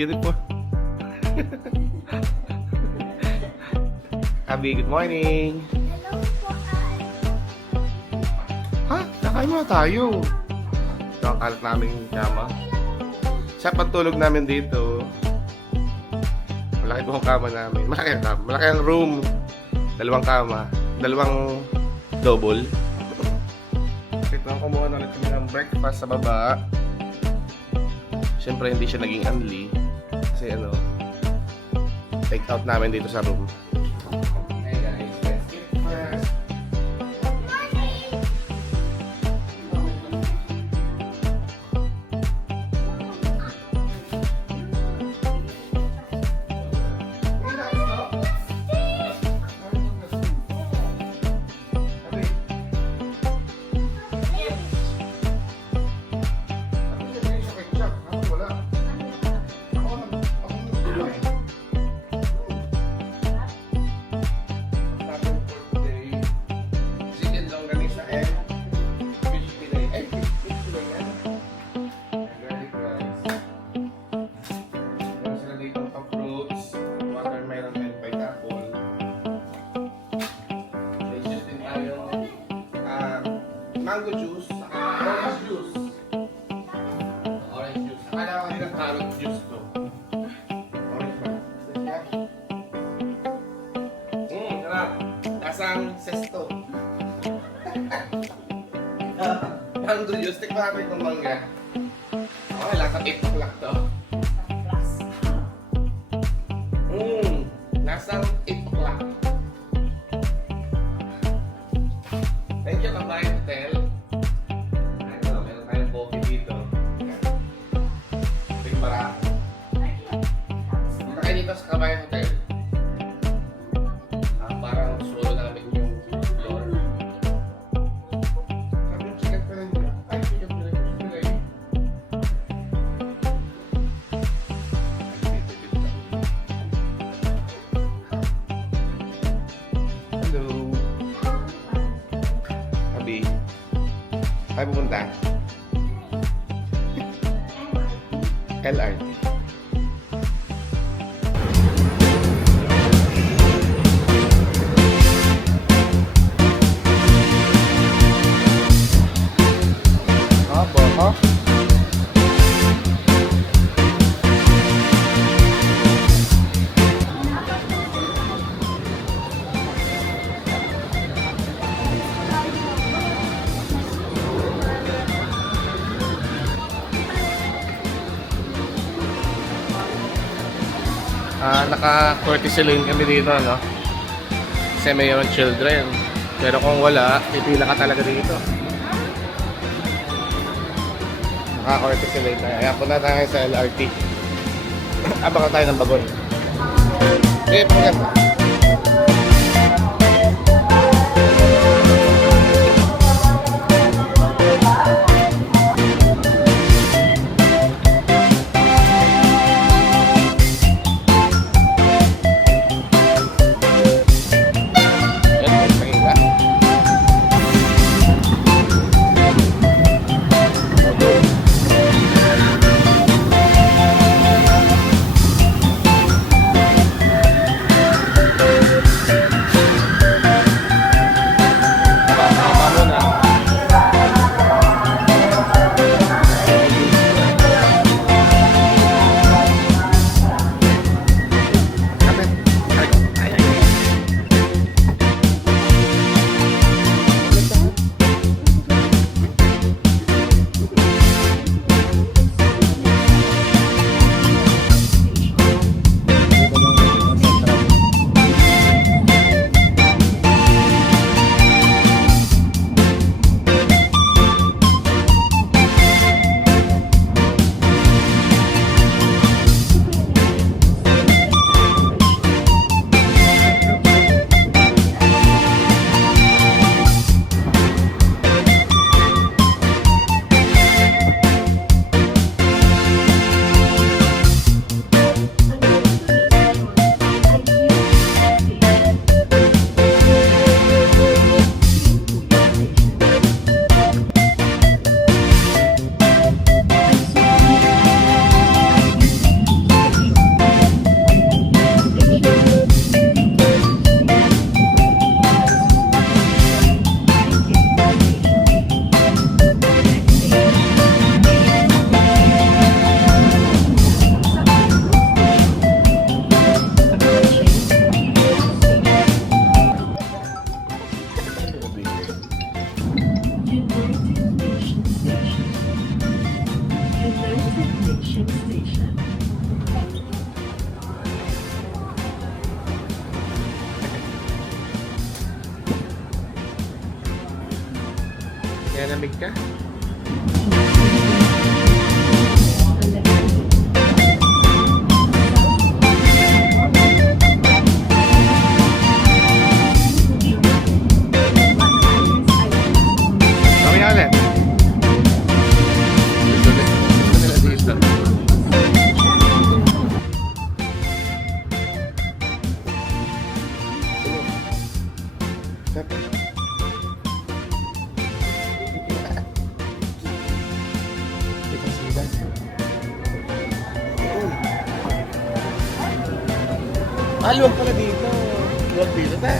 uniform. Abby, good morning. Ha? Nakain mo na tayo. Ito ang kalat namin kama. Sa pagtulog namin dito, malaki po ang kama namin. Malaki ang kama. Malaki ang room. Dalawang kama. Dalawang double. Ito ang kumuha na ulit kami ng breakfast sa baba. Siyempre hindi siya naging unli. Kasi ano, take out namin dito sa room. Hey guys, let's get first. Mango juice, orange juice. Orange juice. Akala ko kanina carrot juice to. Orange ba? Sarap. Lasang sesto. Mango juice. Tikman natin itong mangga. Okay, lasang ipak lang to. Lasang ipak lang. Thank you, Kabayan Hotel. Ano, meron tayong coffee dito. Big Barako. Punta kayo dito sa Kabayan Hotel. Parang solo namin yung floor. Sabi yung chicken pa rin dito. Ay, chicken pa rin. Hello. Ay, pupunta? LRT. Apa, ha? Naka-courtesy lane kami dito, no? Kasi mayroon children. Pero kung wala, pipila ka talaga dito. Naka-courtesy lane tayo. Ayan, punta tayo sa LRT. Abangan tayo ng bagon. Okay, pagkat. Malamig ka? Kami ulit. Gusto nila dito. Step. Luwag pala dito. Luwag dito, ta.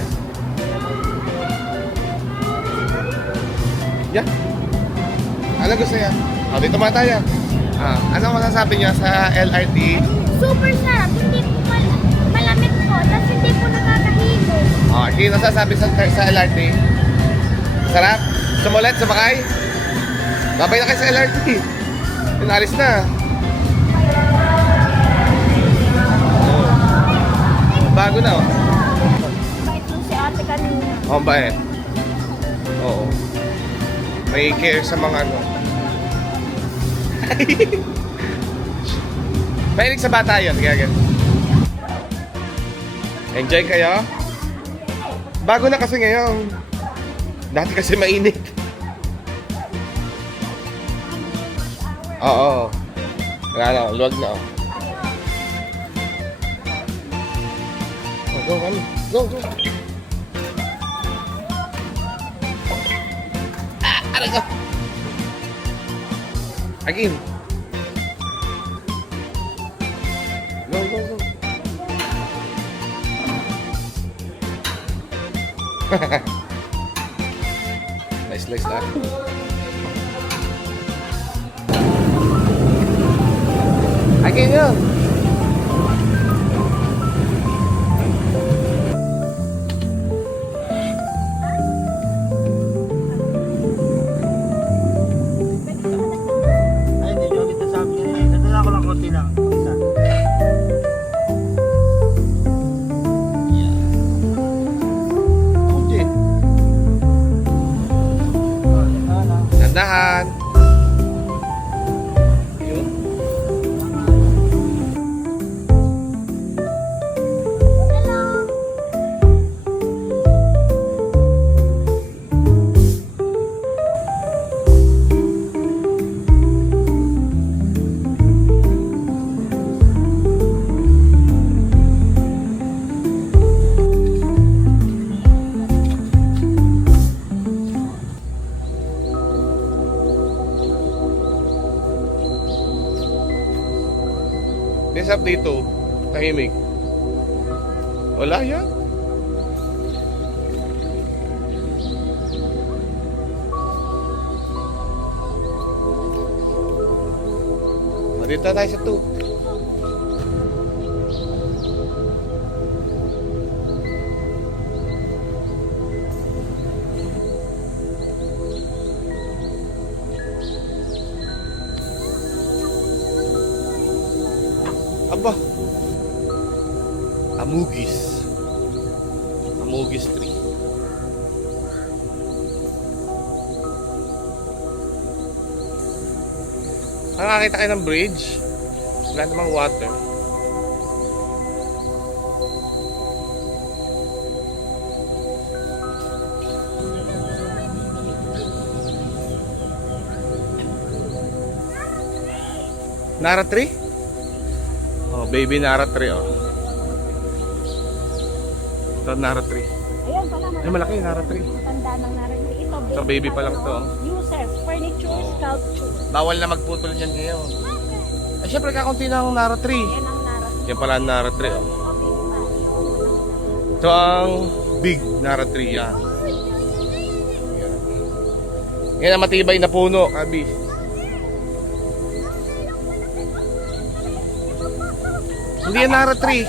Yeah. Ano gusto niya? Dito muna tayo. Ano masasabi niya sa LRT? Super sarap. Hindi po malamig po. Tapos hindi po nakakahigo. Ano nasasabi sa LRT? Sarap? Sumulit, sumakay? Babay na kayo sa LRT. Inalis na. Bago na, oh. Bait po si ate kanina. Bait. Oo. May care sa mga ano. Mahilig sa bata yun. Kaya ganun. Enjoy kayo? Bago na kasi ngayon. Dati kasi mainit. Oo. Wala na, luwag na, oh. Go, kami. Go, go. Aray ko. Again. Go, go, go. Nice legs na. Again yun. Dandahan. Yun. Up dito, tahimik. Wala yan. Dito tayo sa 2. Aba, Amugis tree. Nakakita kayo ng bridge. Wala namang water. Nara tree? Baby Nara tree, oh. Ito Nara tree. Ayan pala. Ay, malaki yung Nara tree. Tanda ng Nara tree. Ito, So, baby pa lang to, oh. Uses, furniture, sculpture. Bawal na magputol yan ngayon. Ay, syempre kakunti na ang Nara tree. Yan ang Nara tree. Yan pala ang Nara tree, oh. Ito ang big Nara tree, yan. Yan ang matibay na puno, Kabi. Hindi yan Nara tree.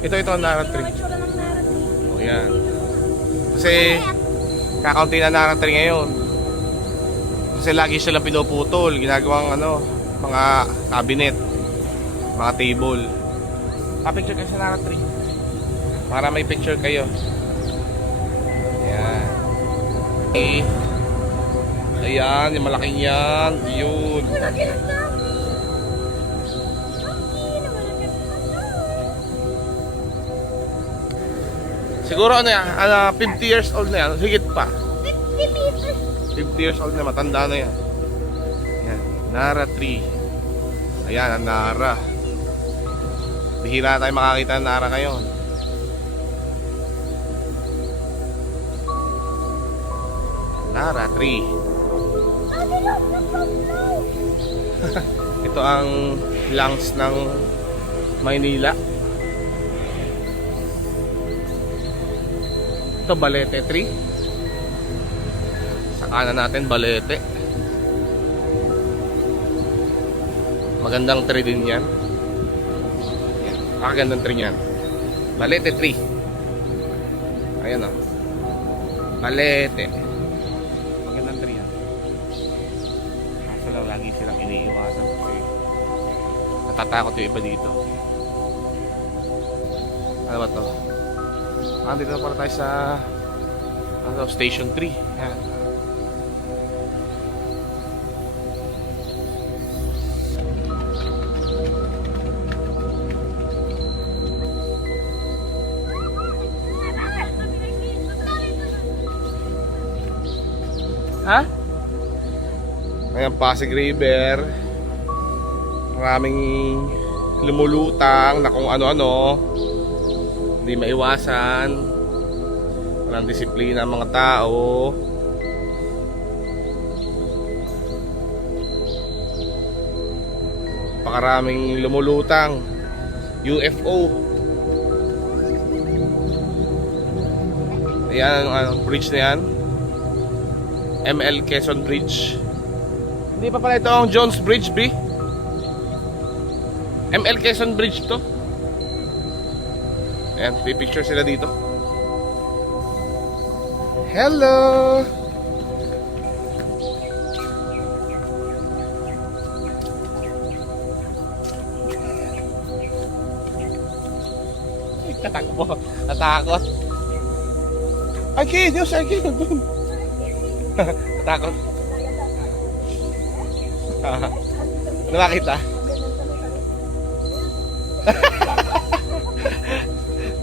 Ito ang Nara tree. Itsura ng Nara tree. O yan. Kasi kakaunti na Nara tree ngayon. Kasi lagi sila pinuputol. Ginagawang mga cabinet. Mga table. Pa-picture kayo sa Nara tree. Para may picture kayo. Yan. Ayan, yung malaking yan. Yun. Malaki na dami. Okay, na malaki na dami. Siguro ano yan, 50 years old na yan. Higit pa. 50 meters. 50 years old na, matanda na yan. Yan, Nara tree. Ayan, ang Nara. Bihira tayo makakita ng Nara ngayon. Nara tree. Ito ang lungs ng Maynila. Ito Balete tree. Sa kanan natin Balete. Magandang tree din yan. Pakagandang tree yan. Balete tree. Ayan o. Balete. Magandang tree yan. Kaso lang lagi silang iniiwasan kasi natatakot yung iba dito. Ano ba to? Dito na pala tayo sa Station 3. Yan. Ha? Ayan, Pasig River. Maraming lumulutang na kung ano-ano. Hindi maiwasan. Walang disiplina ang mga tao. Pakaraming lumulutang. UFO. Ayan, ang bridge na yan. ML Quezon Bridge. Hindi pa pala ito ang Jones Bridge, B. ML Quezon Bridge to. Ayan, pipicture sila dito. Hello! Ay, tatakbo. Natakot. Ay, kid! Diyos, ay, kid! Takot. Nakakita?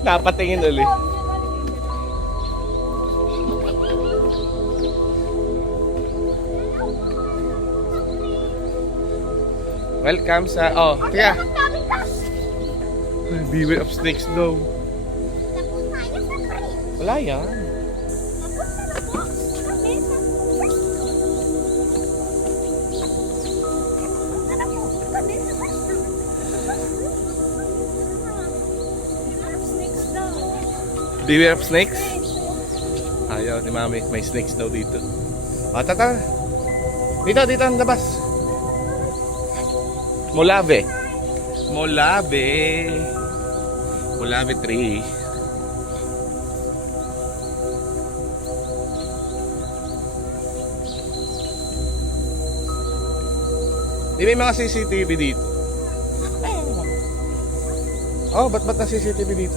Napatingin uli. Welcome sa... Oh, tiga. Beware of snakes daw. Wala yan. Beware of snakes? Ayaw ni mami, may snakes daw dito. O, tata. Dito, ang labas. Molave. Molave tree. Di may mga CCTV dito. Oh, ba't na CCTV dito?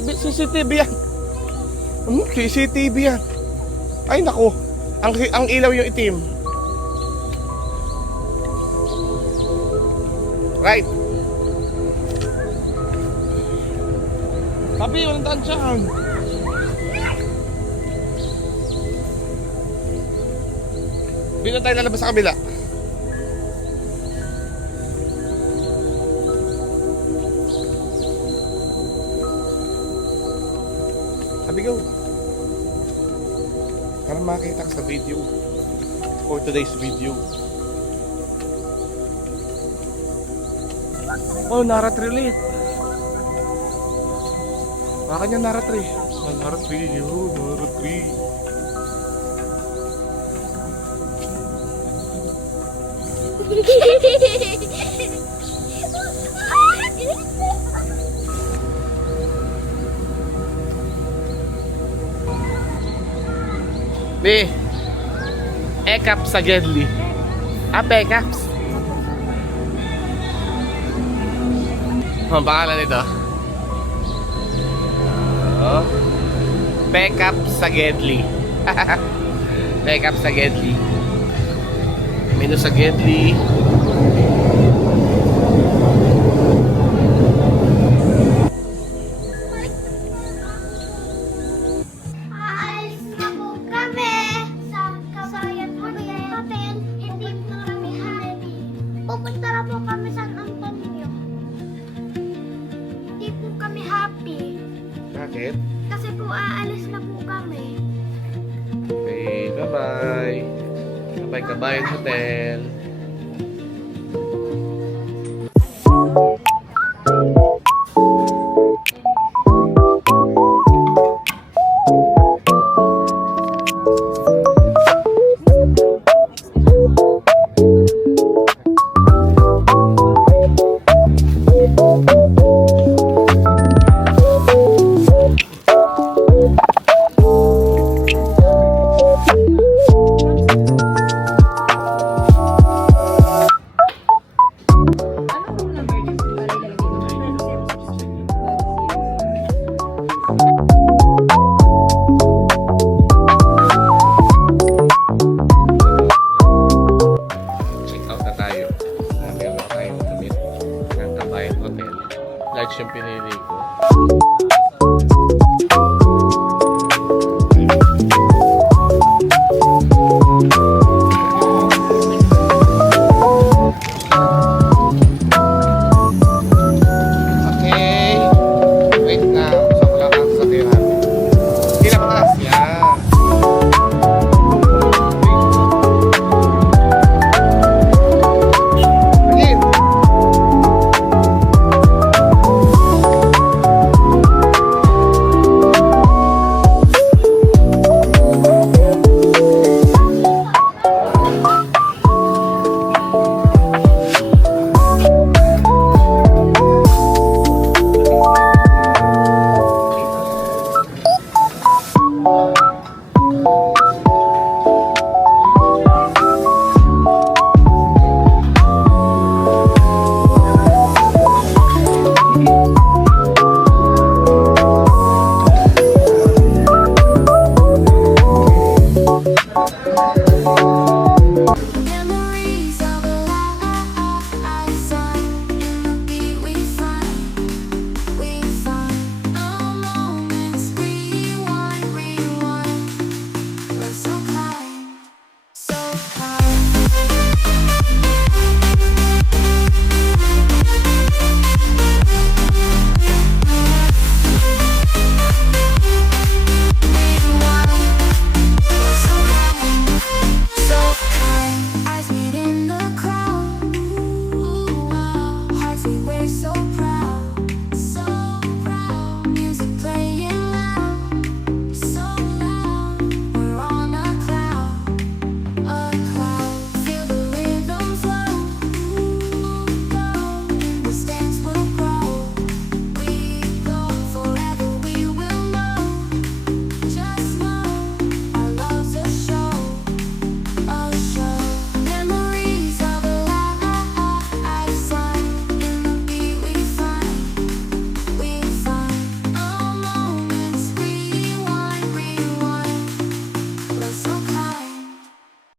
CCTV yan. CCTV yan. Ay naku. Ang ilaw yung itim. Right. Papi, walang daan dyan. Dito tayo lalabas sa kabila. Sabi ko, para makita ka sa video for today's video. Oh, Nara tree ulit. Baka niya Nara tree. Nara tree, yun, Nara tree. Be, Ekaps sa Gedli. Ekaps. Ang pangalan nito? Backup sa Gedli. Pick up sa Gedli. Menu sa Gedli. Aalis na po kami sa Kabayan Hotel. Hindi po kami happy. Pupunta na po kami San Antonio. Hindi po kami happy. Bakit? Kasi po aalis na po kami. Okay, bye-bye. Bye-bye, Kabayan Hotel. Check out na tayo. Meron na tayong damit ng Kabayan Hotel. Large yung pinili ko.